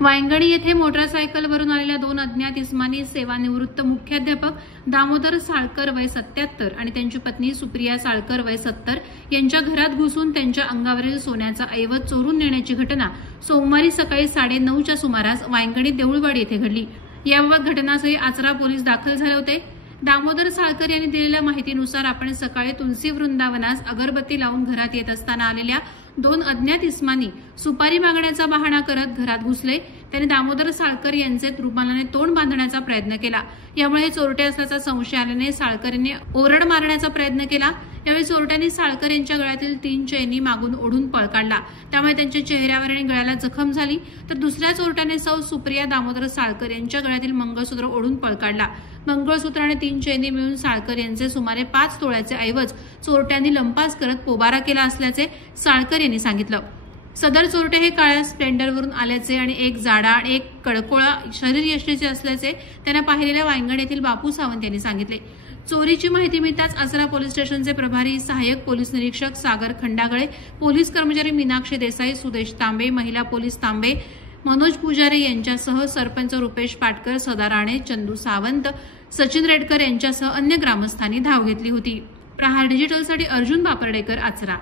वायंगणी येथे मोटारसायकलवरून आलेल्या दोन अज्ञात इसमांनी सेवानिवृत्त मुख्याध्यापक दामोदर साळकर वय 77 आणि त्यांची पत्नी सुप्रिया साळकर वय 70 यांच्या घरात घुसून त्यांच्या अंगावरील सोन्याचा ऐवज चोरून नेण्याची घटना सोमवारी सकाळी 9:30च्या सुमारास वायंगणी देऊळवाडी येथे घडली। याबाबत घटनास्थळी आचरा पोलीस दाखल झाले होते। दामोदर साळकर यांनी दिलेल्या माहितीनुसार आपण सकाळी तुलसी वृंदावनास अगरबत्ती लावून घरात येत असताना आलेल्या दोन अज्ञात इसमांनी सुपारी मागण्याचा बहाणा करत घरात घुसले। त्यांनी दामोदर साळकर यांचे रुमालाने तोंड बांधण्याचा प्रयत्न केला। यामुळे चोरटे असल्याचा संशय आल्याने साळकर यांनी ओरड मारण्याचा प्रयत्न केला। यावेळी चोरट्यांनी साळकर यांच्या गळ्यातील 3 चैनी मागून ओढून पळ काढला। त्यामुळे त्यांच्या चेहऱ्यावर आणि गळ्याला जखम झाली। तर दुसऱ्या चोरट्याने सौ सुप्रिया दामोदर साळकर यांच्या गळ्यातील मंगळसूत्र ओढून पळ काढला। मंगळसूत्र आणि 3 चैनी मिळून साळकर यांचे सुमारे 5 तोळ्याचे ऐवज चोरट्यांनी लंपास करत पोबारा केला असल्याचे साळकर यांनी सांगितलं। सदर चोरटे हे काळ्या स्प्लेंडरवरून आल्याचे आणि एक जाडा आणि एक कडकोळा शरीर यष्टीचे असल्याचे त्यांना पाहिलेल्या वायंगण येथील बापू सावंत यांनी सांगितले। चोरीची माहिती मिळताच आचरा पोलीस स्टेशनचे प्रभारी सहाय्यक पोलीस निरीक्षक सागर खंडागळे, पोलीस कर्मचारी मीनाक्षी देसाई, सुदेश तांबे, महिला पोलीस तांबे, मनोज पुजारे यांच्यासह सरपंच रुपेश पाटकर, सदा राणे, चंदू सावंत, सचिन रेडकर यांच्यासह अन्य ग्रामस्थांनी धाव घेतली होती। प्रहार डिजिटलसाठी अर्जुन बापर्डेकर, आचरा।